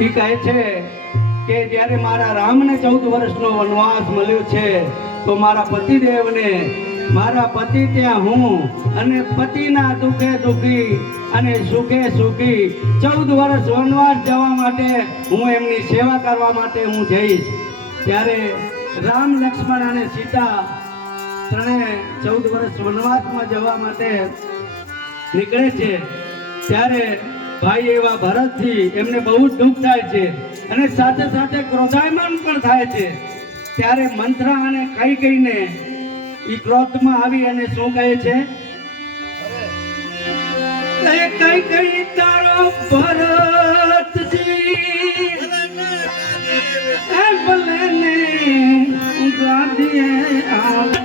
એ કહે છે કે જ્યારે મારા રામને 14 વર્ષનો વનવાસ મળ્યો છે તો મારા પતિદેવને મારા પતિ ત્યાં હું અને પતિના દુઃખે દુઃખી અને સુખે સુખી 14 વર્ષ વનવાસ જવા માટે હું એમની સેવા કરવા માટે હું જઈશ. ત્યારે રામ, લક્ષ્મણ અને સીતા ત્રણે 14 વર્ષ વનવાસમાં જવા માટે નીકળે છે. ત્યારે ભાઈ એવા ભરતથી એમને બહુ જ દુઃખ થાય છે અને સાથે સાથે ક્રોધાયમાન પણ થાય છે. ત્યારે મંત્રા અને કૈકેયીને ઈ ક્રોધમાં આવી અને શું કહે છે? કૈકેયી તારો ભરતજી એ ભલે ને ગાદીએ આવે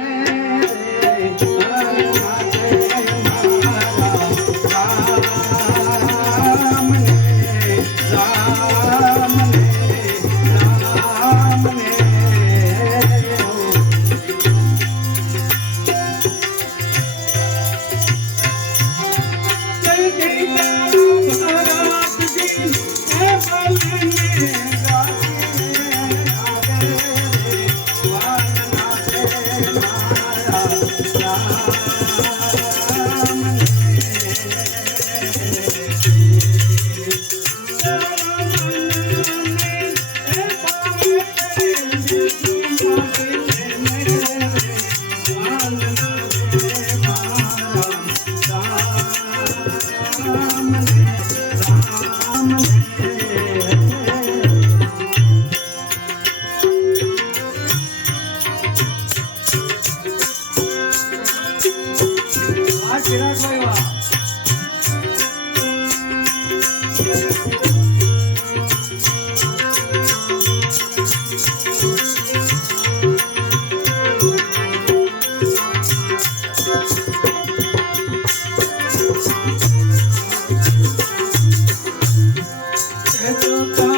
તો